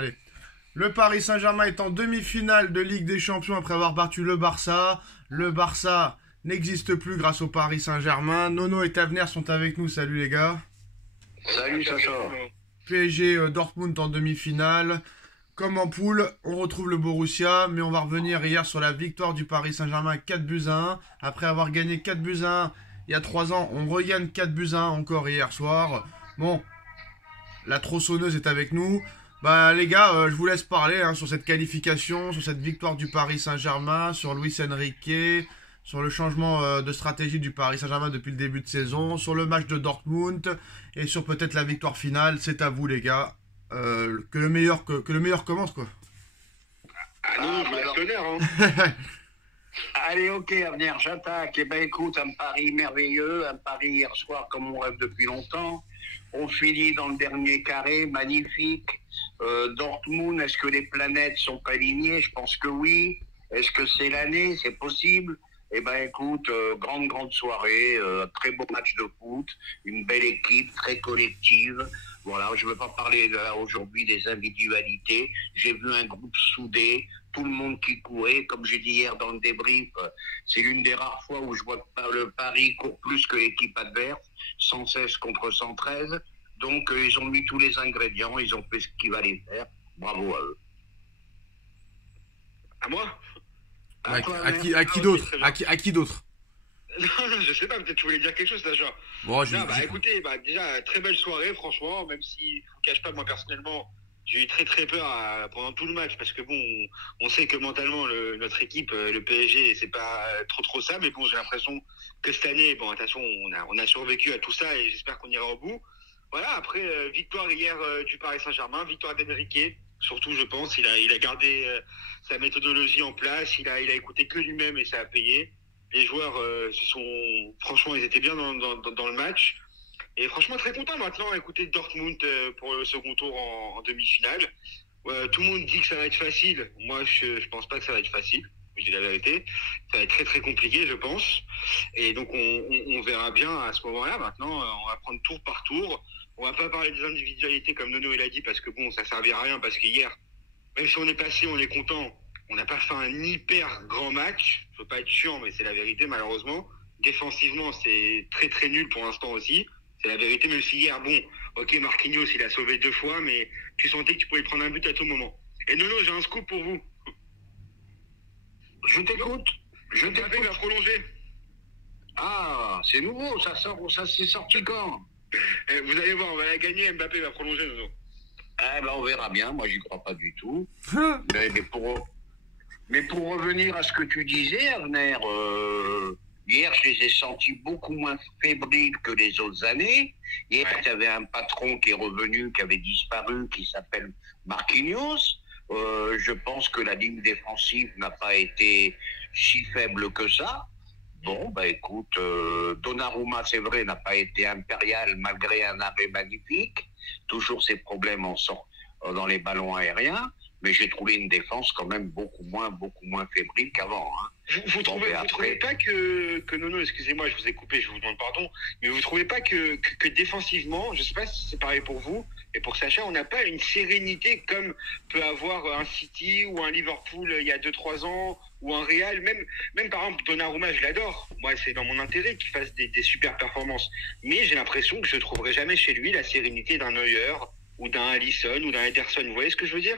Allez. Le Paris Saint-Germain est en demi-finale de Ligue des Champions après avoir battu le Barça. Le Barça n'existe plus grâce au Paris Saint-Germain. Nono et Taverner sont avec nous. Salut les gars. Salut Sacha. PSG Dortmund en demi-finale. Comme en poule, on retrouve le Borussia, mais on va revenir hier sur la victoire du Paris Saint-Germain 4 buts à 1. Après avoir gagné 4 buts à 1 il y a 3 ans, on regagne 4 buts à 1 encore hier soir. Bon, la tronçonneuse est avec nous. Bah les gars, je vous laisse parler sur cette qualification, sur cette victoire du Paris Saint-Germain, sur Luis Enrique, sur le changement de stratégie du Paris Saint-Germain depuis le début de saison, sur le match de Dortmund et sur peut-être la victoire finale. C'est à vous les gars. Que le meilleur commence quoi. Ah, je laisse l'honneur, hein. Allez, ok, Avenir, j'attaque. Eh ben écoute, un pari merveilleux, un pari hier soir comme on rêve depuis longtemps. On finit dans le dernier carré, magnifique. Dortmund, est-ce que les planètes sont alignées? Je pense que oui. Est-ce que c'est l'année? C'est possible? Eh ben écoute, grande soirée, très beau match de foot, une belle équipe, très collective. Voilà, je ne veux pas parler là aujourd'hui des individualités. J'ai vu un groupe soudé, tout le monde qui courait. Comme j'ai dit hier dans le débrief, c'est l'une des rares fois où je vois que le Paris court plus que l'équipe adverse, 116 contre 113. Donc ils ont mis tous les ingrédients, ils ont fait ce qu'il fallait faire. Bravo à eux. À moi? À qui d'autre? À qui d'autre? Non, je sais pas, peut-être que tu voulais dire quelque chose, Sacha. Bon, écoutez, déjà, très belle soirée, franchement, même si, je vous cache pas, moi, personnellement, j'ai eu très peur pendant tout le match, parce que bon, on sait que mentalement, notre équipe, le PSG, c'est pas trop ça, mais bon, j'ai l'impression que cette année, bon, attention, on a survécu à tout ça, et j'espère qu'on ira au bout. Voilà, après, victoire hier du Paris Saint-Germain, victoire d'Enrique, surtout, je pense, il a gardé sa méthodologie en place, il a écouté que lui-même, et ça a payé. Les joueurs franchement, ils étaient bien dans le match. Et franchement, très content maintenant. Écoutez, Dortmund pour le second tour en demi-finale. Tout le monde dit que ça va être facile. Moi, je pense pas que ça va être facile. Je dis la vérité. Ça va être très compliqué, je pense. Et donc, on verra bien à ce moment-là. Maintenant, on va prendre tour par tour. On va pas parler des individualités comme Nono il a dit parce que bon, ça servira à rien parce qu'hier, même si on est passé, on est content. On n'a pas fait un hyper grand match. Je veux pas être chiant, mais c'est la vérité, malheureusement. Défensivement, c'est très nul pour l'instant aussi. C'est la vérité, même si hier, bon, ok, Marquinhos, il a sauvé 2 fois, mais tu sentais que tu pouvais prendre un but à tout moment. Et Nono, j'ai un scoop pour vous. Je t'écoute. Mbappé va prolonger. Ah, c'est nouveau, ça c'est sorti quand? Vous allez voir, on va la gagner, Mbappé va prolonger, Nono. Eh ben, on verra bien, moi j'y crois pas du tout. Mais pour revenir à ce que tu disais, Avner, hier, je les ai sentis beaucoup moins fébriles que les autres années. Hier, tu avais un patron qui est revenu, qui avait disparu, qui s'appelle Marquinhos. Je pense que la ligne défensive n'a pas été si faible que ça. Bon, bah écoute, Donnarumma, c'est vrai, n'a pas été impérial malgré un arrêt magnifique. Toujours ses problèmes dans les ballons aériens. Mais j'ai trouvé une défense quand même beaucoup moins fébrile qu'avant. Hein. Vous trouvez pas que Nono, excusez-moi, je vous ai coupé, je vous demande pardon, mais vous trouvez pas que défensivement, je sais pas si c'est pareil pour vous et pour Sacha, on n'a pas une sérénité comme peut avoir un City ou un Liverpool il y a 2-3 ans ou un Real, même par exemple Donnarumma, je l'adore. Moi, c'est dans mon intérêt qu'il fasse des super performances, mais j'ai l'impression que je trouverai jamais chez lui la sérénité d'un Neuer ou d'un Alisson ou d'un Ederson. Vous voyez ce que je veux dire?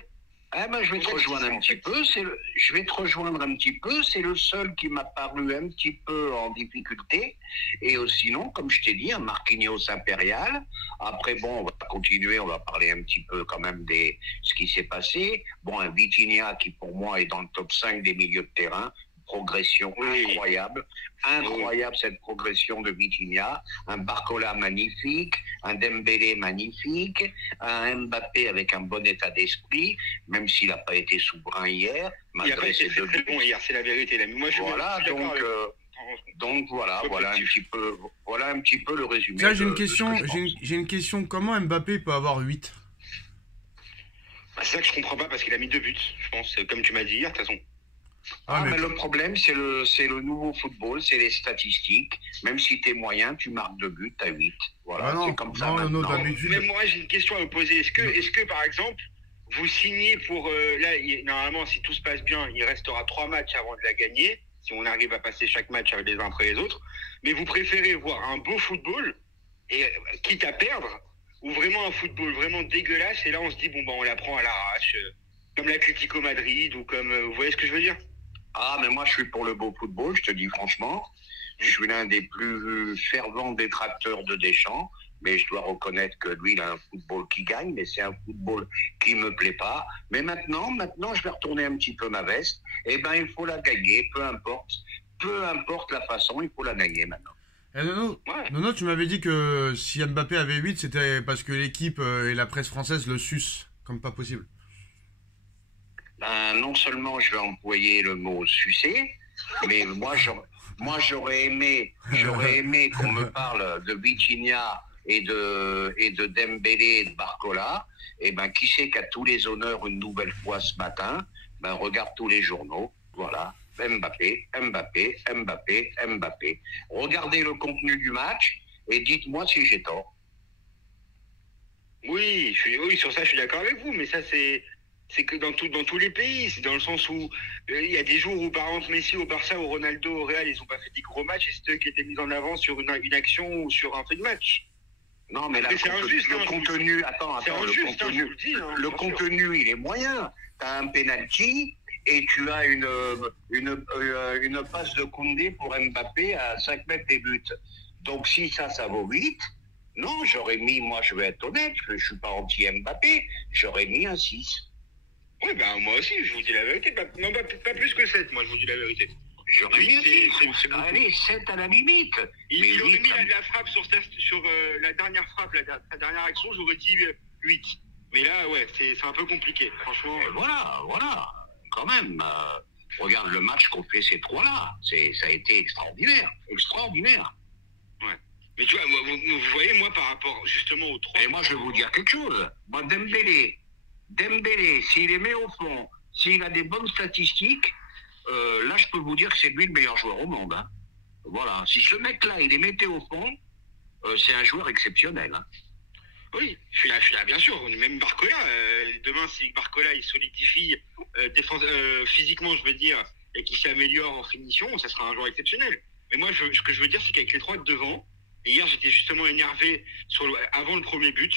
Ah ben, je vais te rejoindre un petit peu. C'est le seul qui m'a paru un petit peu en difficulté. Et sinon, comme je t'ai dit, un Marquinhos impérial. Après, bon, on va continuer, on va parler un petit peu quand même de ce qui s'est passé. Bon, un Vitinha qui, pour moi, est dans le top 5 des milieux de terrain. Progression incroyable, cette progression de Vitinha, un Barcola magnifique, un Dembélé magnifique, un Mbappé avec un bon état d'esprit, même s'il n'a pas été souverain hier. Il n'a pas été très bon hier, c'est la vérité. Là. Moi, voilà, donc voilà un petit peu le résumé. Tiens, j'ai une question. Comment Mbappé peut avoir 8? C'est ça que je comprends pas parce qu'il a mis 2 buts, je pense, comme tu m'as dit hier, de toute façon. Mais le problème, c'est le nouveau football, c'est les statistiques. Même si t'es moyen, tu marques 2 buts, t'as 8. Voilà, c'est comme ça maintenant. Mais moi, j'ai une question à vous poser. Est-ce que, par exemple, vous signez pour... là, normalement, si tout se passe bien, il restera 3 matchs avant de la gagner, si on arrive à passer chaque match les uns après les autres. Mais vous préférez voir un beau football, et quitte à perdre, ou vraiment un football vraiment dégueulasse, et là, on se dit, bon, bah, on la prend à l'arrache, comme l'Atlético Madrid, ou comme... vous voyez ce que je veux dire? Ah, mais moi, je suis pour le beau football, je te dis franchement. Je suis l'un des plus fervents détracteurs de Deschamps, mais je dois reconnaître que lui, il a un football qui gagne, mais c'est un football qui me plaît pas. Mais maintenant, je vais retourner un petit peu ma veste. Eh ben, il faut la gagner, peu importe la façon, il faut la gagner maintenant. Nono, tu m'avais dit que si Mbappé avait 8, c'était parce que l'équipe et la presse française le sucent, comme pas possible. Ben, non seulement je vais employer le mot sucer, mais moi j'aurais aimé qu'on me parle de Vitinha et de Dembélé et de Barcola. Et ben, qui c'est qui a tous les honneurs une nouvelle fois ce matin? Ben, regarde tous les journaux, voilà. Mbappé. Regardez le contenu du match et dites-moi si j'ai tort. Oui, sur ça je suis d'accord avec vous, mais ça c'est que dans tous les pays, c'est dans le sens où il y a des jours où par exemple Messi au Barça ou Ronaldo au Real, ils n'ont pas fait des gros matchs et c'est eux qui étaient mis en avant sur une action ou sur un fait de match. Non, mais là, c'est injuste. Le contenu, attends, le contenu, il est moyen. Tu as un penalty et tu as une passe de Koundé pour Mbappé à 5 mètres des buts. Donc si ça vaut 8, non, j'aurais mis, moi je vais être honnête, je ne suis pas anti-Mbappé, j'aurais mis un 6. Oui, ben moi aussi, je vous dis la vérité. Pas plus que 7, moi je vous dis la vérité. J'aurais mis un 6. Allez, 7 à la limite. Il aurait mis la frappe sur la dernière frappe, la dernière action, j'aurais dit 8. Mais là, ouais, c'est un peu compliqué, franchement. Et voilà. Quand même, regarde le match qu'on fait ces trois-là. Ça a été extraordinaire. Ouais. Mais tu vois, vous voyez, moi, par rapport justement aux 3... Et moi, je vais vous dire quelque chose. Moi, Dembélé, s'il est mis au fond, s'il a des bonnes statistiques, là, je peux vous dire que c'est lui le meilleur joueur au monde. Hein. Voilà. Si ce mec-là, il est metté au fond, c'est un joueur exceptionnel. Hein. Oui, je suis là, bien sûr. Même Barcola, demain, si Barcola il solidifie physiquement, je veux dire, et qu'il s'améliore en finition, ça sera un joueur exceptionnel. Mais moi, ce que je veux dire, c'est qu'avec les 3 de devant, et hier, j'étais justement énervé avant le premier but,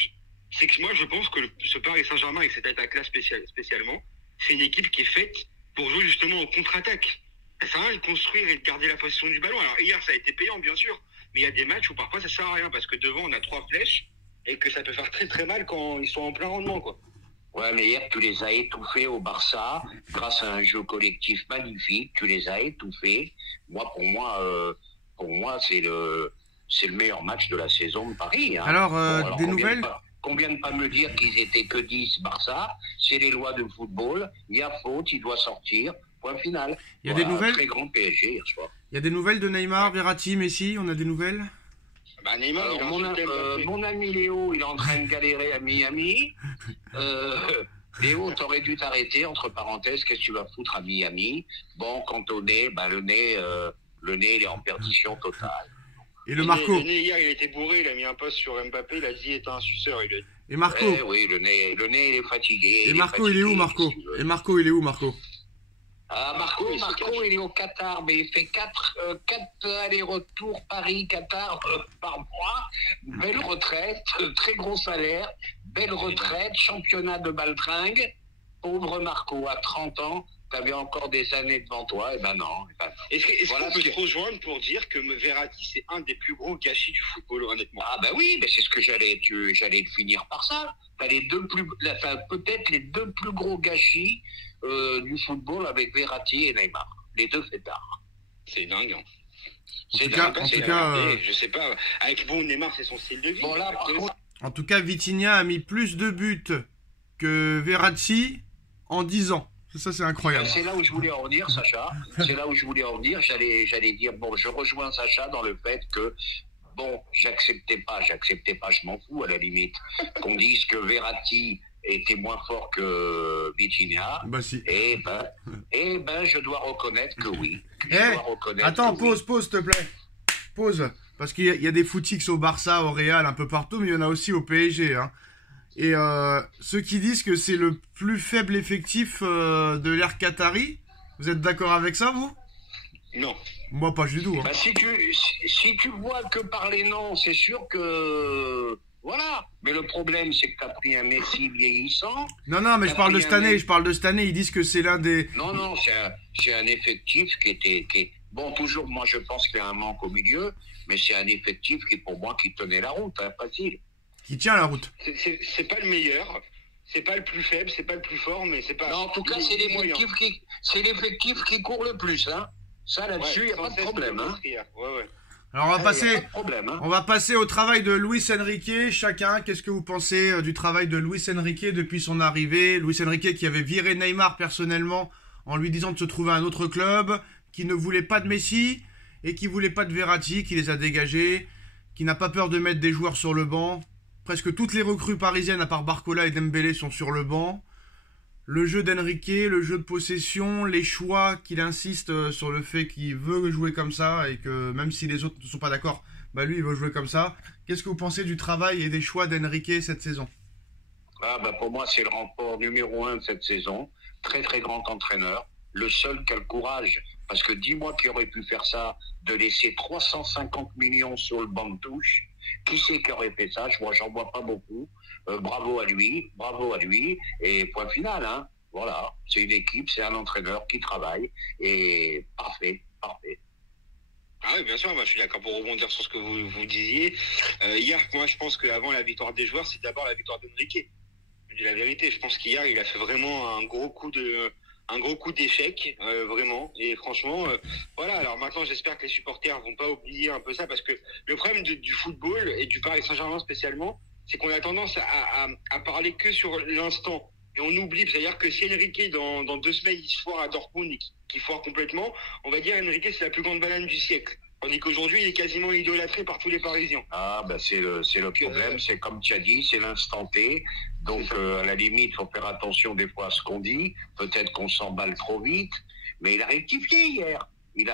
c'est que moi, je pense que ce Paris Saint-Germain, avec cette attaque-là spécialement, c'est une équipe qui est faite pour jouer justement en contre-attaque. Ça sert à rien de construire et de garder la possession du ballon. Alors hier, ça a été payant, bien sûr, mais il y a des matchs où parfois ça sert à rien, parce que devant, on a 3 flèches, et que ça peut faire très très mal quand ils sont en plein rendement, quoi. Ouais, mais hier, tu les as étouffés au Barça, grâce à un jeu collectif magnifique, tu les as étouffés. Pour moi, c'est le meilleur match de la saison de Paris. Hein. Alors, des nouvelles? Qu'on vienne pas me dire qu'ils étaient que 10 Barça, c'est les lois de football, il y a faute, il doit sortir, point final. Il y a des nouvelles? Très grand PSG hier soir. Il y a des nouvelles de Neymar, Verratti, Messi, on a des nouvelles? Bah, Neymar, mon ami Léo, il est en train de galérer à Miami. Léo, t'aurais dû t'arrêter, entre parenthèses, qu'est-ce que tu vas foutre à Miami? Bon, quant au nez, le nez, il est en perdition totale. Et le Marco? Le nez, hier, il était bourré, il a mis un post sur Mbappé, il a dit, est un suceur, il a dit. Et Marco? Oui, le nez, il est fatigué. Et Marco, il est où, Marco? Ah, Marco, il est au Qatar, mais il fait 4 allers-retours Paris-Qatar par mois. Belle retraite, très gros salaire, belle retraite, championnat de baltringue. Pauvre Marco, à 30 ans, t'avais encore des années devant toi, et ben non. Est-ce qu'on peut se rejoindre pour dire que Verratti, c'est un des plus gros gâchis du football, honnêtement? Ah ben oui, mais c'est ce que j'allais finir par ça. T'as peut-être les 2 plus gros gâchis du football avec Verratti et Neymar. Les 2 fêtards. C'est dingue. Hein. En tout cas, je sais pas. Avec Neymar, c'est son style de vie. Bon, là, par contre... En tout cas, Vitinha a mis plus de buts que Verratti en 10 ans. Ça, c'est incroyable. C'est là où je voulais en venir, Sacha. J'allais dire, bon, je rejoins Sacha dans le fait que, bon, j'acceptais pas, je m'en fous à la limite, qu'on dise que Verratti était moins fort que Vitinha. Bah si. Eh ben, je dois reconnaître que oui. Attends, pause, s'il te plaît. Pause. Parce qu'il y a des footix au Barça, au Real, un peu partout, mais il y en a aussi au PSG. Hein. Et ceux qui disent que c'est le plus faible effectif de l'ère Qatari, vous êtes d'accord avec ça, vous? Non. Moi, pas du tout. Hein. Bah, si tu vois que par les noms, c'est sûr que... Voilà. Mais le problème, c'est que tu as pris un Messi vieillissant. Non, mais je parle de cette année. Je parle de cette année. Ils disent que c'est l'un des... Non, c'est un effectif qui est... Bon, toujours, moi, je pense qu'il y a un manque au milieu, mais c'est un effectif qui, pour moi, qui tenait la route, hein, facile. Qui tient la route. C'est pas le meilleur, c'est pas le plus faible, c'est pas le plus fort, mais c'est pas... Non, en tout cas, c'est l'effectif qui court le plus, hein. Ça, là-dessus, il n'y a pas de problème, hein. Ouais. Alors, on va passer au travail de Luis Enrique. Chacun, qu'est-ce que vous pensez du travail de Luis Enrique depuis son arrivée? Luis Enrique qui avait viré Neymar personnellement en lui disant de se trouver un autre club, qui ne voulait pas de Messi et qui voulait pas de Verratti, qui les a dégagés, qui n'a pas peur de mettre des joueurs sur le banc. Presque toutes les recrues parisiennes, à part Barcola et Dembélé, sont sur le banc. Le jeu d'Enrique, le jeu de possession, les choix qu'il insiste sur le fait qu'il veut jouer comme ça et que même si les autres ne sont pas d'accord, bah lui il veut jouer comme ça. Qu'est-ce que vous pensez du travail et des choix d'Enrique cette saison? Pour moi, c'est le rempart numéro 1 de cette saison. Très, très grand entraîneur. Le seul qui a le courage, parce que dis-moi qui aurait pu faire ça, de laisser 350 millions sur le banc de touche. Qui c'est qui aurait fait ça? J'en vois pas beaucoup. Bravo à lui, et point final, hein. Voilà, c'est une équipe, c'est un entraîneur qui travaille, et parfait. Ah oui, bien sûr, moi, je suis d'accord pour rebondir sur ce que vous disiez. Hier, moi, je pense qu'avant la victoire des joueurs, c'est d'abord la victoire d'Enrique. Je dis la vérité, je pense qu'hier, il a fait vraiment un gros coup d'échec, vraiment. Et franchement, voilà. Alors maintenant, j'espère que les supporters vont pas oublier un peu ça, parce que le problème du football et du Paris Saint-Germain spécialement, c'est qu'on a tendance à parler que sur l'instant. Et on oublie, c'est-à-dire que si Enrique, dans 2 semaines, il se foire à Dortmund et qu'il foire complètement, on va dire Enrique, c'est la plus grande banane du siècle. Tandis qu'aujourd'hui, il est quasiment idolâtré par tous les Parisiens. C'est le problème, c'est comme tu as dit, c'est l'instant T. Donc, à la limite, il faut faire attention des fois à ce qu'on dit. Peut-être qu'on s'emballe trop vite. Mais il a rectifié hier. Oui,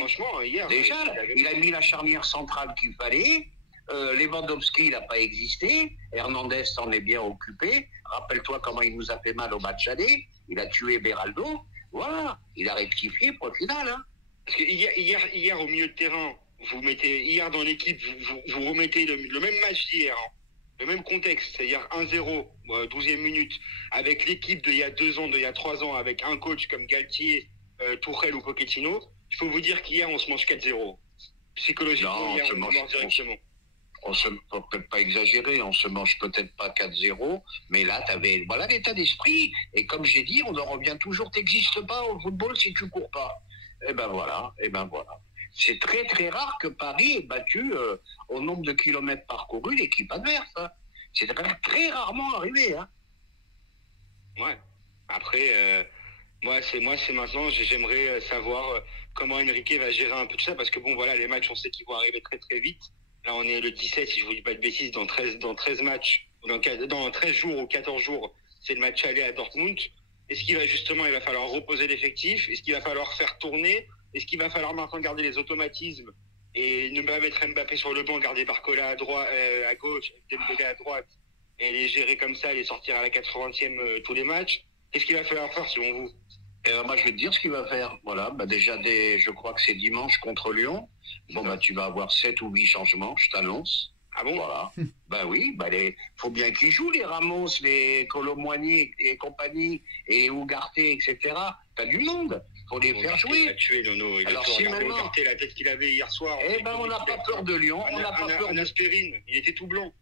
franchement, hier. Déjà, il a mis la charnière centrale qu'il fallait. Lewandowski n'a pas existé. Hernandez s'en est bien occupé. Rappelle-toi comment il nous a fait mal au match aller. Il a tué Beraldo. Voilà, il a rectifié pour le final. Hein. Parce que hier, au milieu de terrain, hier dans l'équipe, vous remettez le même match d'hier, hein, le même contexte, c'est-à-dire 1-0, 12e minute, avec l'équipe d'il y a 2 ans, d'il y a 3 ans, avec un coach comme Galtier, Tuchel ou Pochettino. Je peux vous dire qu'hier, on se mange 4-0. Psychologiquement, hier, on se mange directement. On se peut-être pas exagérer, on se mange peut-être pas 4-0, mais là, t'avais, voilà l'état d'esprit. Et comme j'ai dit, on en revient toujours, t'existes pas au football si tu cours pas. Et ben voilà. C'est très très rare que Paris ait battu au nombre de kilomètres parcourus l'équipe adverse. Hein. C'est très rarement arrivé. Hein. Ouais. Après, moi c'est maintenant, j'aimerais savoir comment Enrique va gérer un peu tout ça, parce que bon voilà, les matchs, on sait qu'ils vont arriver très très vite. Là, on est le 17, si je vous dis pas de bêtises, dans 13 matchs, dans 13 jours ou 14 jours, c'est le match aller à Dortmund. Est-ce qu'il va falloir reposer l'effectif? Est-ce qu'il va falloir faire tourner? Est-ce qu'il va falloir maintenant garder les automatismes et ne pas mettre Mbappé sur le banc, garder Barcola à gauche, Dembélé à droite, et les gérer comme ça, les sortir à la 80e tous les matchs? Qu'est-ce qu'il va falloir faire selon vous? Moi, je vais te dire ce qu'il va faire. Voilà, déjà, je crois que c'est dimanche contre Lyon. Bon, tu vas avoir 7 ou 8 changements, je t'annonce. Ah bon? Voilà. Oui, faut bien qu'ils jouent, les Ramos, les Colomboigny et compagnie, et Ugarte, etc. T'as du monde. Faut les faire jouer. Il a tué Nono. Alors, si maintenant... Ugarte, la tête qu'il avait hier soir. On n'a pas peur de Lyon. On n'a pas peur de aspirine. Il était tout blanc.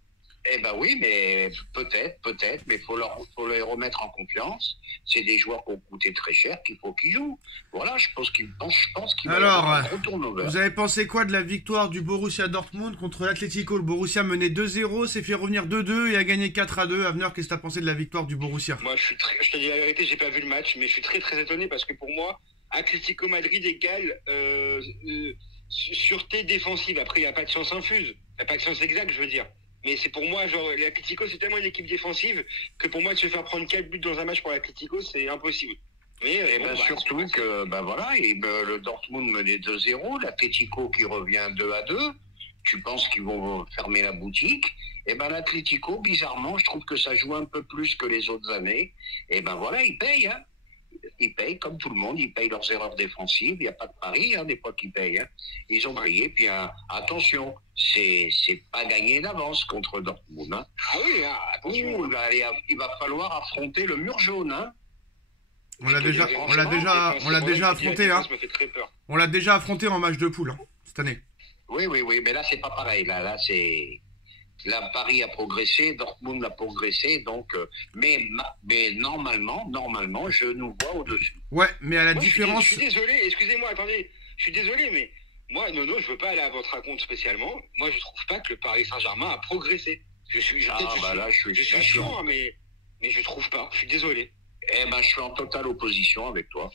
Oui, mais peut-être, mais faut les remettre en confiance. C'est des joueurs qui ont coûté très cher, qu'il faut qu'ils jouent. Voilà, je pense qu'il va y avoir un gros turnover. Vous avez pensé quoi de la victoire du Borussia Dortmund contre l'Atlético? Le Borussia menait 2-0, s'est fait revenir 2-2 et a gagné 4-2. Avenir, qu'est-ce que tu as pensé de la victoire du Borussia? Moi, je te dis la vérité, j'ai pas vu le match, mais je suis très très étonné, parce que pour moi, Atlético Madrid égale sûreté défensive. Après, il n'y a pas de science infuse, il n'y a pas de science exacte, je veux dire. Mais c'est pour moi, l'Atlético, c'est tellement une équipe défensive que pour moi, de se faire prendre 4 buts dans un match pour l'Atlético, c'est impossible. Mais surtout que, le Dortmund menait 2-0, l'Atlético qui revient 2-2. Tu penses qu'ils vont fermer la boutique? Et ben l'Atlético, bizarrement, je trouve que ça joue un peu plus que les autres années. Et ben voilà, ils payent. Hein. Ils payent comme tout le monde, ils payent leurs erreurs défensives. Il n'y a pas de pari, des fois qu'ils payent. Hein. Ils ont payé. Puis attention, c'est pas gagné d'avance contre Dortmund. Hein. Ah oui, attention. Il va falloir affronter le mur jaune. Hein. On l'a déjà affronté. Hein. On l'a déjà affronté en match de poule cette année. Oui, mais là c'est pas pareil. Là c'est. Là, Paris a progressé, Dortmund a progressé, donc, mais normalement, je nous vois au-dessus. Ouais, mais à la différence. Je suis désolé, excusez-moi, attendez, je suis désolé, mais moi, non, je veux pas aller à votre raconte spécialement. Moi, je trouve pas que le Paris Saint-Germain a progressé. Je suis chiant, mais je trouve pas. Je suis désolé. Eh ben, je suis en totale opposition avec toi.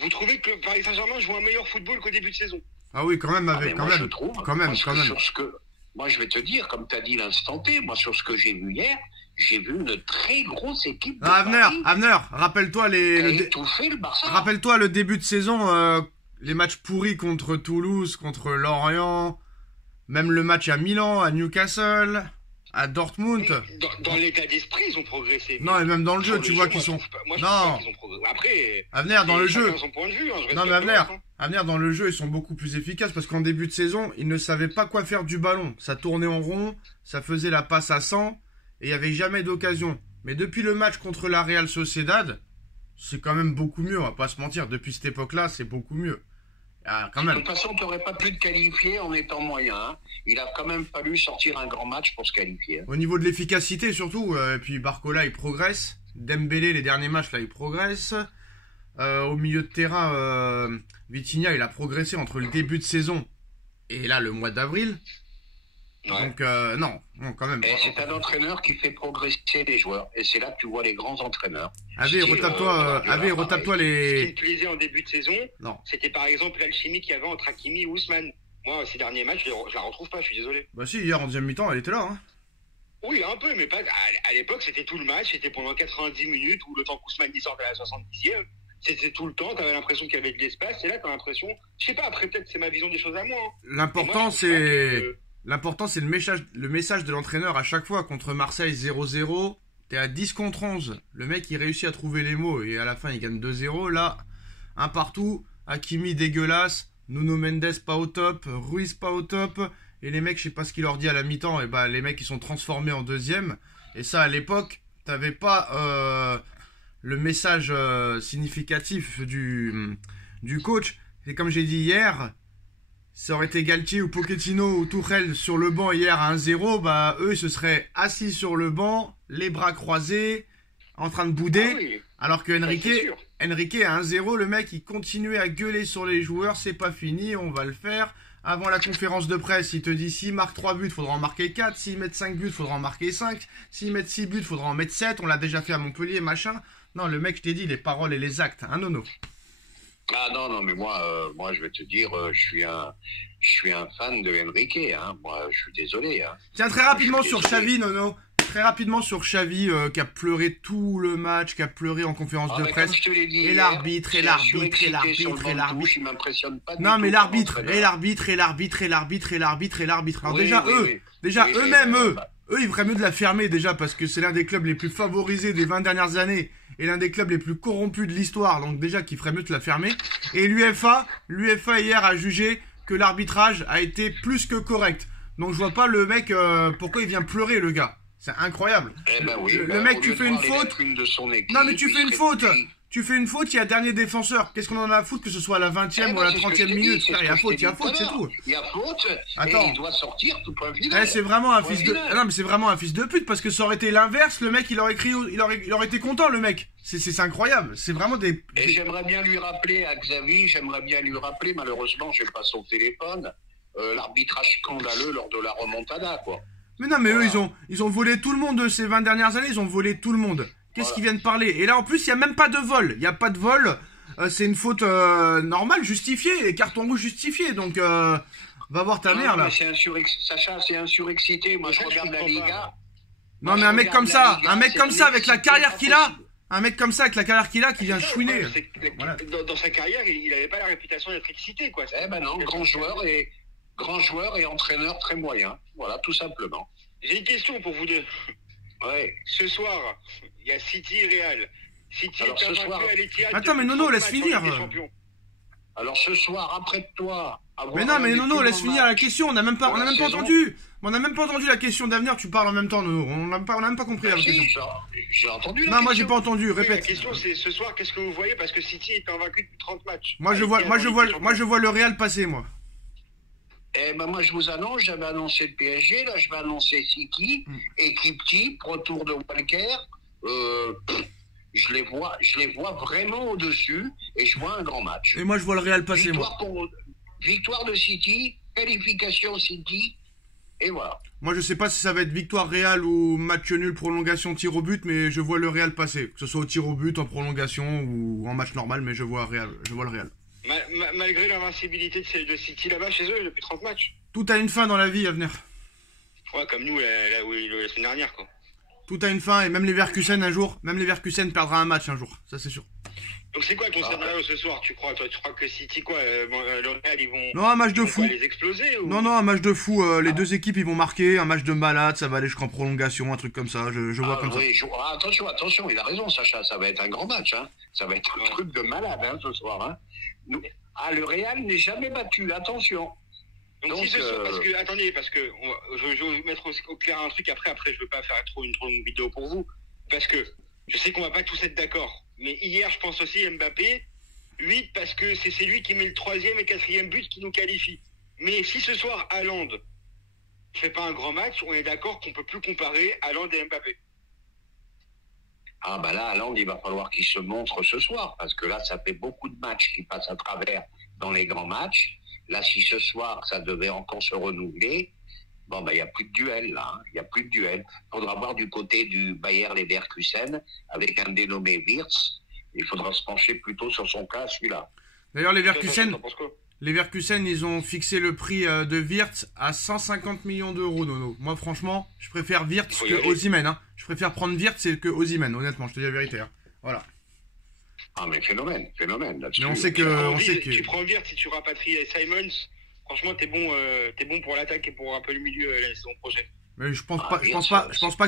Vous trouvez que le Paris Saint-Germain joue un meilleur football qu'au début de saison? Ah oui, quand même, je trouve, quand même. Moi, je vais te dire, comme tu as dit l'instant T, moi, sur ce que j'ai vu hier, j'ai vu une très grosse équipe de Avner, rappelle-toi rappelle-toi le début de saison, les matchs pourris contre Toulouse, contre Lorient, même le match à Milan, à Newcastle, à Dortmund. Dans l'état d'esprit, ils ont progressé. Non, et même dans le jeu, tu vois qu'ils sont... Non. Après, Avner, dans le jeu... Son point de vue, non, mais Avner, dans le jeu, ils sont beaucoup plus efficaces parce qu'en début de saison, ils ne savaient pas quoi faire du ballon. Ça tournait en rond, ça faisait la passe à 100 et il n'y avait jamais d'occasion. Mais depuis le match contre la Real Sociedad, c'est quand même beaucoup mieux, on va pas se mentir. Depuis cette époque-là, c'est beaucoup mieux. Ah, quand même. De toute façon, tu n'aurais pas pu te qualifier en étant moyen. Hein. Il a quand même fallu sortir un grand match pour se qualifier. Hein. Au niveau de l'efficacité, surtout. Et puis Barcola, il progresse. Dembélé, les derniers matchs, là, il progresse. Au milieu de terrain, Vitinha, il a progressé entre le début de saison et là, le mois d'avril. Ouais. Donc, non, quand même. Et c'est un entraîneur qui fait progresser les joueurs. Et c'est là que tu vois les grands entraîneurs. Retape-toi les... Ce qui me plaisait en début de saison, c'était par exemple l'alchimie qu'il y avait entre Hakimi et Ousmane. Moi, ces derniers matchs, je la retrouve pas, je suis désolé. Bah si, hier en deuxième mi-temps, elle était là. Hein. Oui, un peu, mais pas. À l'époque, c'était tout le match, c'était pendant 90 minutes, ou le temps qu'Ousmane y sorte à la 70e. C'était tout le temps, t'avais l'impression qu'il y avait de l'espace, et là, t'as l'impression... Je sais pas, après, peut-être c'est ma vision des choses à moi. Hein. L'important, c'est le message de l'entraîneur à chaque fois. Contre Marseille 0-0, t'es à 10 contre 11. Le mec, il réussit à trouver les mots et à la fin, il gagne 2-0. Là, un partout. Hakimi dégueulasse. Nuno Mendes pas au top. Ruiz pas au top. Et les mecs, je sais pas ce qu'il leur dit à la mi-temps. Et bah, les mecs, ils sont transformés en deuxième. Et ça, à l'époque, t'avais pas le message significatif du coach. Et comme j'ai dit hier... Ça aurait été Galtier ou Pochettino ou Tuchel sur le banc hier à 1-0, bah eux ils se seraient assis sur le banc, les bras croisés, en train de bouder, alors que Enrique à 1-0, le mec il continuait à gueuler sur les joueurs, c'est pas fini, on va le faire. Avant la conférence de presse, il te dit s'il marque 3 buts, faudra en marquer 4, s'il met 5 buts, faudra en marquer 5, s'il met 6 buts, faudra en mettre 7, on l'a déjà fait à Montpellier, machin. Non, le mec, je t'ai dit, les paroles et les actes, un nono. Ah non, mais moi, je vais te dire, je suis un fan de Enrique, hein. Moi, je suis désolé, hein. Tiens, très rapidement sur Xavi, Nono. Très rapidement sur Xavi, qui a pleuré tout le match, qui a pleuré en conférence de presse. Et l'arbitre. Il m'impressionne pas. Non, mais l'arbitre. Alors déjà, eux-mêmes, ils feraient mieux de la fermer déjà, parce que c'est l'un des clubs les plus favorisés des 20 dernières années. Et l'un des clubs les plus corrompus de l'histoire, donc déjà qu'il ferait mieux de la fermer. Et l'UEFA hier a jugé que l'arbitrage a été plus que correct. Donc je vois pas le mec, pourquoi il vient pleurer le gars. C'est incroyable. Le mec, tu fais une faute. Non mais tu fais une faute. Tu fais une faute, il y a dernier défenseur. Qu'est-ce qu'on en a à foutre que ce soit à la 20e ou à la 30e minute? Il y a faute, c'est tout. Il y a faute, et il doit sortir tout point final. C'est vraiment un fils de... Non, mais c'est vraiment un fils de pute, parce que ça aurait été l'inverse, le mec, il aurait été content, le mec. C'est incroyable. C'est vraiment des... Et j'aimerais bien lui rappeler à Xavi, malheureusement, j'ai pas son téléphone, l'arbitrage scandaleux lors de la remontada, quoi. Mais non, mais eux, ils ont volé tout le monde de ces 20 dernières années, ils ont volé tout le monde. Qu'est-ce qu'ils viennent parler? Et là, en plus, il n'y a même pas de vol. Il n'y a pas de vol. C'est une faute normale, justifiée. Carton rouge justifié. Donc, va voir ta mère, là. Sacha, c'est un surexcité. Moi, je regarde la Liga. Non, mais un mec comme ça, avec la carrière qu'il a, qui vient chouiner. Dans sa carrière, il n'avait pas la réputation d'être excité, quoi. Eh ben non, grand joueur et entraîneur très moyen. Voilà, tout simplement. J'ai une question pour vous deux. Ouais. Ce soir, il y a City et Real. City Alors, est ce soir... invaincu à l'Etihad. Attends, mais Nono, laisse finir. Alors ce soir, après toi... Mais non, mais Nono, laisse finir la question. On n'a même pas entendu. On n'a même pas entendu la question d'avenir. Tu parles en même temps, Nono. On n'a même pas compris la question. J'ai entendu la question. Non, moi j'ai pas entendu. Répète. La question c'est ce soir, qu'est-ce que vous voyez? Parce que City est invaincu depuis 30 matchs. Moi je vois le Real passer, moi. Eh ben moi je vous annonce, j'avais annoncé le PSG, là je vais annoncer City, équipe type, retour de Walker. Je les vois vraiment au-dessus et je vois un grand match. Et moi je vois le Real passer, Victoire de City, qualification City, et voilà. Moi je sais pas si ça va être victoire Real ou match nul, prolongation, tir au but, mais je vois le Real passer. Que ce soit au tir au but, en prolongation ou en match normal, mais je vois le Real. Malgré l'invincibilité de City là-bas chez eux depuis 30 matchs. Tout a une fin dans la vie à venir. Ouais, comme nous la semaine dernière, quoi. Tout a une fin et même Leverkusen perdra un match un jour, ça c'est sûr. Donc c'est quoi ton scénario ce soir, tu crois que City le Real ils vont non, un match de fou. Les exploser ou... Non, un match de fou, les deux équipes ils vont marquer, un match de malade, ça va aller jusqu'en prolongation, un truc comme ça, je vois comme ça. Attention, il a raison Sacha, ça va être un grand match, hein. Ça va être un truc de malade ce soir. Hein. Le Real n'est jamais battu, attention. Donc si parce que je vais vous mettre au clair un truc après je veux pas faire trop une longue vidéo pour vous, parce que je sais qu'on va pas tous être d'accord, mais hier je pense aussi Mbappé 8 parce que c'est lui qui met le 3e et 4e but qui nous qualifie. Mais si ce soir Haaland fait pas un grand match, on est d'accord qu'on peut plus comparer Haaland et Mbappé. Ah bah là Haaland il va falloir qu'il se montre ce soir, parce que là ça fait beaucoup de matchs qui passent à travers dans les grands matchs. Là, si ce soir, ça devait encore se renouveler, il n'y a plus de duel, là. Il n'y a plus de duel. Il faudra voir du côté du Bayer Leverkusen, avec un dénommé Wirtz. Il faudra se pencher plutôt sur son cas, celui-là. D'ailleurs, Leverkusen, ils ont fixé le prix de Wirtz à 150 millions d'euros, Nono. Moi, franchement, je préfère Wirtz que Osimhen. Hein. Je préfère prendre Wirtz que Osimhen, honnêtement, je te dis la vérité. Hein. Voilà. Ah mais phénomène là-dessus. Mais on sait que tu prends Wirtz, si tu rapatries Simons, franchement t'es bon pour l'attaque et pour un peu le milieu la saison prochaine. Mais je pense pas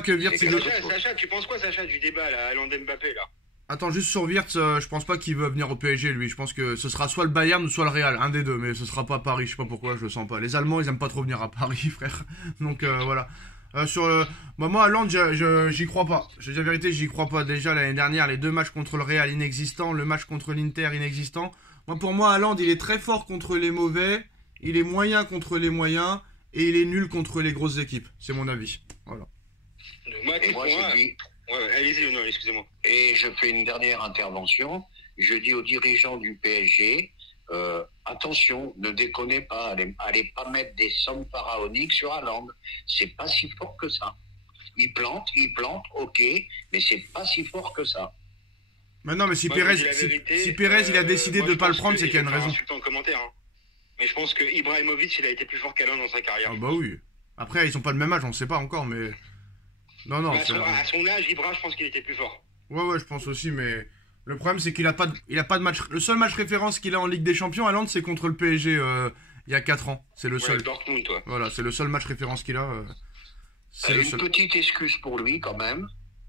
que Wirtz Sacha, tu penses quoi Sacha du débat là, Haaland Mbappé là? Attends, juste sur Wirtz, je pense pas qu'il va venir au PSG lui. Je pense que ce sera soit le Bayern ou soit le Real, un des deux, mais ce sera pas Paris. Je sais pas pourquoi, je le sens pas. Les Allemands, ils aiment pas trop venir à Paris, frère. Donc voilà. Moi, Haaland, j'y crois pas. Je dis la vérité, j'y crois pas. Déjà, l'année dernière, les deux matchs contre le Real inexistants, le match contre l'Inter inexistant. Pour moi, Haaland, il est très fort contre les mauvais, il est moyen contre les moyens, et il est nul contre les grosses équipes. C'est mon avis. Voilà. Je dis... allez-y, non, excusez-moi. Et je fais une dernière intervention. Je dis aux dirigeants du PSG... attention, ne déconnez pas, allez pas mettre des sommes pharaoniques sur Haaland. C'est pas si fort que ça. Il plante, ok, mais c'est pas si fort que ça. Mais non, mais si Pérez il a décidé de pas le prendre, c'est qu'il y a une raison. En commentaire, hein. Mais je pense que Ibrahimovic, il a été plus fort qu'Haaland dans sa carrière. Ah bah oui. Après, ils sont pas le même âge, on sait pas encore, mais... Non. À son âge, Ibra, je pense qu'il était plus fort. Ouais, je pense aussi, mais... Le problème, c'est qu'il a pas de match. Le seul match référence qu'il a en Ligue des Champions, Haaland, c'est contre le PSG il y a 4 ans. C'est le seul. Dortmund, toi. Voilà, c'est le seul match référence qu'il a. Petite excuse pour lui, quand même,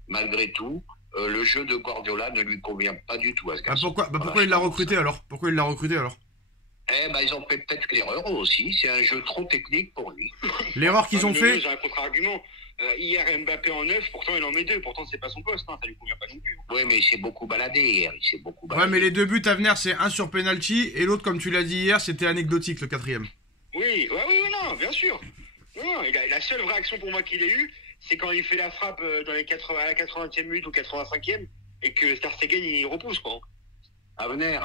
malgré tout. Le jeu de Guardiola ne lui convient pas du tout à ce garçon. Pourquoi il l'a recruté alors? Ils ont fait peut-être l'erreur aussi. C'est un jeu trop technique pour lui. L'erreur qu'ils ont fait. J'ai un contre-argument. Hier, Mbappé en 9, pourtant il en met 2. Pourtant, c'est pas son poste, hein, ça lui convient pas non plus. Oui, mais il s'est beaucoup baladé hier. Ouais, mais les deux buts à venir, c'est un sur penalty et l'autre, comme tu l'as dit hier, c'était anecdotique, le 4e. Oui, non, bien sûr. Non, la seule vraie action pour moi qu'il ait eue, c'est quand il fait la frappe à la 80e minute ou 85e et que Ter Stegen il repousse, quoi. Abner,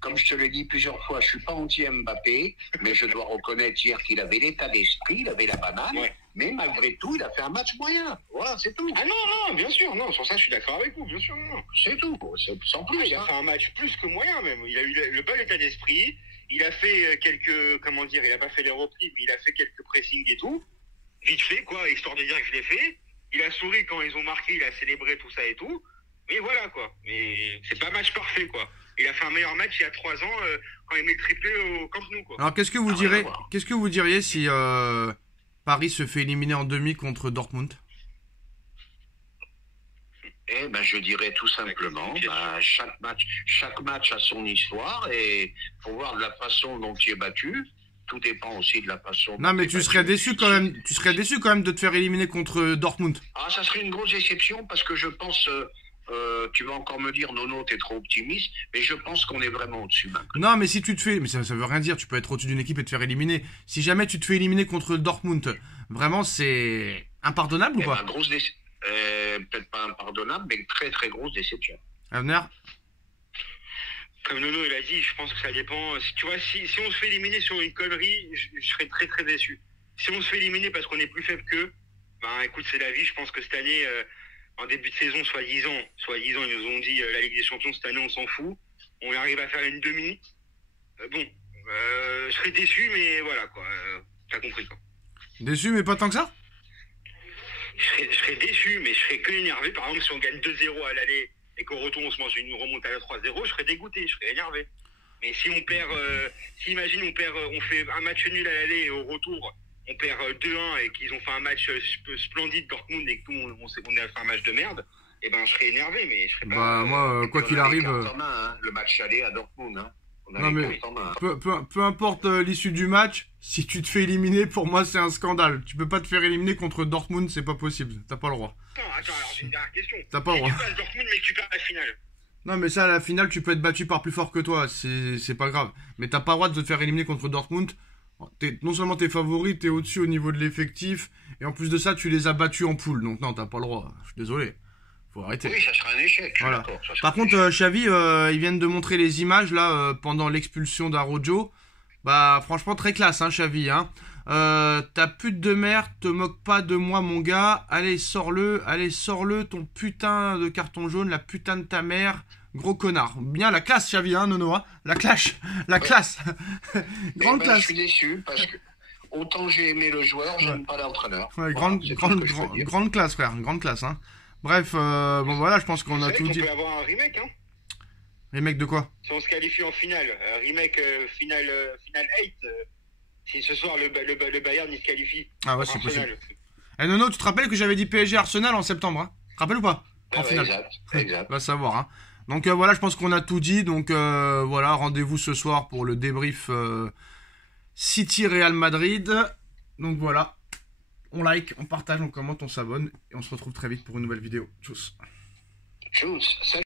comme je te l'ai dit plusieurs fois, je suis pas anti-Mbappé, mais je dois reconnaître hier qu'il avait l'état d'esprit, il avait la banane, mais malgré tout, il a fait un match moyen. Voilà, c'est tout. Ah non, bien sûr, non, sur ça, je suis d'accord avec vous, bien sûr, non. C'est tout, sans plus. Il a fait un match plus que moyen, même. Il a eu le bon état d'esprit, il a fait il a pas fait les replis, mais il a fait quelques pressings et tout. Vite fait, quoi, histoire de dire que je l'ai fait. Il a souri quand ils ont marqué, il a célébré tout ça et tout. Mais voilà, quoi. Mais c'est pas un match parfait, quoi. Il a fait un meilleur match il y a 3 ans quand il met le triplé au Camp Nou, quoi. Alors, qu'est-ce que vous diriez si Paris se fait éliminer en demi contre Dortmund? Eh ben, je dirais tout simplement, chaque match a son histoire et faut voir de la façon dont tu es battu. Tout dépend aussi de la façon. Non, mais tu serais déçu quand même. Tu serais déçu quand même de te faire éliminer contre Dortmund. Ah, ça serait une grosse déception parce que je pense, tu vas encore me dire, Nono, t'es trop optimiste, mais je pense qu'on est vraiment au-dessus maintenant. Non, mais si tu te fais, mais ça veut rien dire. Tu peux être au-dessus d'une équipe et te faire éliminer. Si jamais tu te fais éliminer contre Dortmund, vraiment c'est impardonnable ou pas? Peut-être pas impardonnable, mais très très grosse déception. Avenir? Comme Nono il a dit, je pense que ça dépend. Tu vois, si on se fait éliminer sur une connerie, je serais très très déçu. Si on se fait éliminer parce qu'on est plus faible qu'eux, ben écoute, c'est la vie. Je pense que cette année, en début de saison, soi-disant, ils nous ont dit la Ligue des Champions cette année, on s'en fout. On arrive à faire une demi. Je serais déçu, mais voilà quoi. T'as compris quoi. Déçu, mais pas tant que ça? Je serais déçu, mais je serais que énervé. Par exemple, si on gagne 2-0 à l'aller et qu'au retour on se mange une remontade à 3-0, je serais dégoûté, je serais énervé. Mais si on perd, imagine on fait un match nul à l'aller et au retour on perd 2-1 et qu'ils ont fait un match splendide Dortmund et que nous on a fait un match de merde, et ben je serais énervé, mais je serais pas. Bah moi, quoi qu'il arrive. Le match aller à Dortmund, hein. Non mais peu importe l'issue du match, si tu te fais éliminer, pour moi c'est un scandale. Tu peux pas te faire éliminer contre Dortmund, c'est pas possible. T'as pas le droit. Attends, alors j'ai une dernière question. T'as pas le droit. Tu passes Dortmund mais que tu perds la finale. Non mais ça, à la finale, tu peux être battu par plus fort que toi, c'est pas grave. Mais t'as pas le droit de te faire éliminer contre Dortmund. Non seulement t'es favori, t'es au-dessus au niveau de l'effectif, et en plus de ça, tu les as battus en poule. Donc non, t'as pas le droit. Je suis désolé. Faut arrêter. Oui, ça sera un échec. Voilà. Par contre, Xavi, ils viennent de montrer les images là pendant l'expulsion d'Araujo. Bah franchement très classe, hein, Xavi. Hein. Ta pute de merde, te moque pas de moi, mon gars. Allez, sors-le, ton putain de carton jaune, la putain de ta mère, gros connard. Bien la classe, Xavi, hein, Nono. Hein. La classe. Grande classe. Je suis déçu parce que autant j'ai aimé le joueur, j'aime pas l'entraîneur. Ouais, grande classe, frère, grande classe, hein. Bref, bon voilà, je pense qu'on a tout dit. On peut avoir un remake, hein. Remake de quoi? Si on se qualifie en finale, remake finale 8, si ce soir le Bayern il se qualifie. Ah ouais, c'est possible. Eh Nono, tu te rappelles que j'avais dit PSG Arsenal en septembre, hein? Tu te rappelles ou pas? En finale. Exact. Va savoir, hein. Donc voilà, je pense qu'on a tout dit. Donc voilà, rendez-vous ce soir pour le débrief City Real Madrid. Donc voilà. On like, on partage, on commente, on s'abonne et on se retrouve très vite pour une nouvelle vidéo. Tchuss. Tchuss.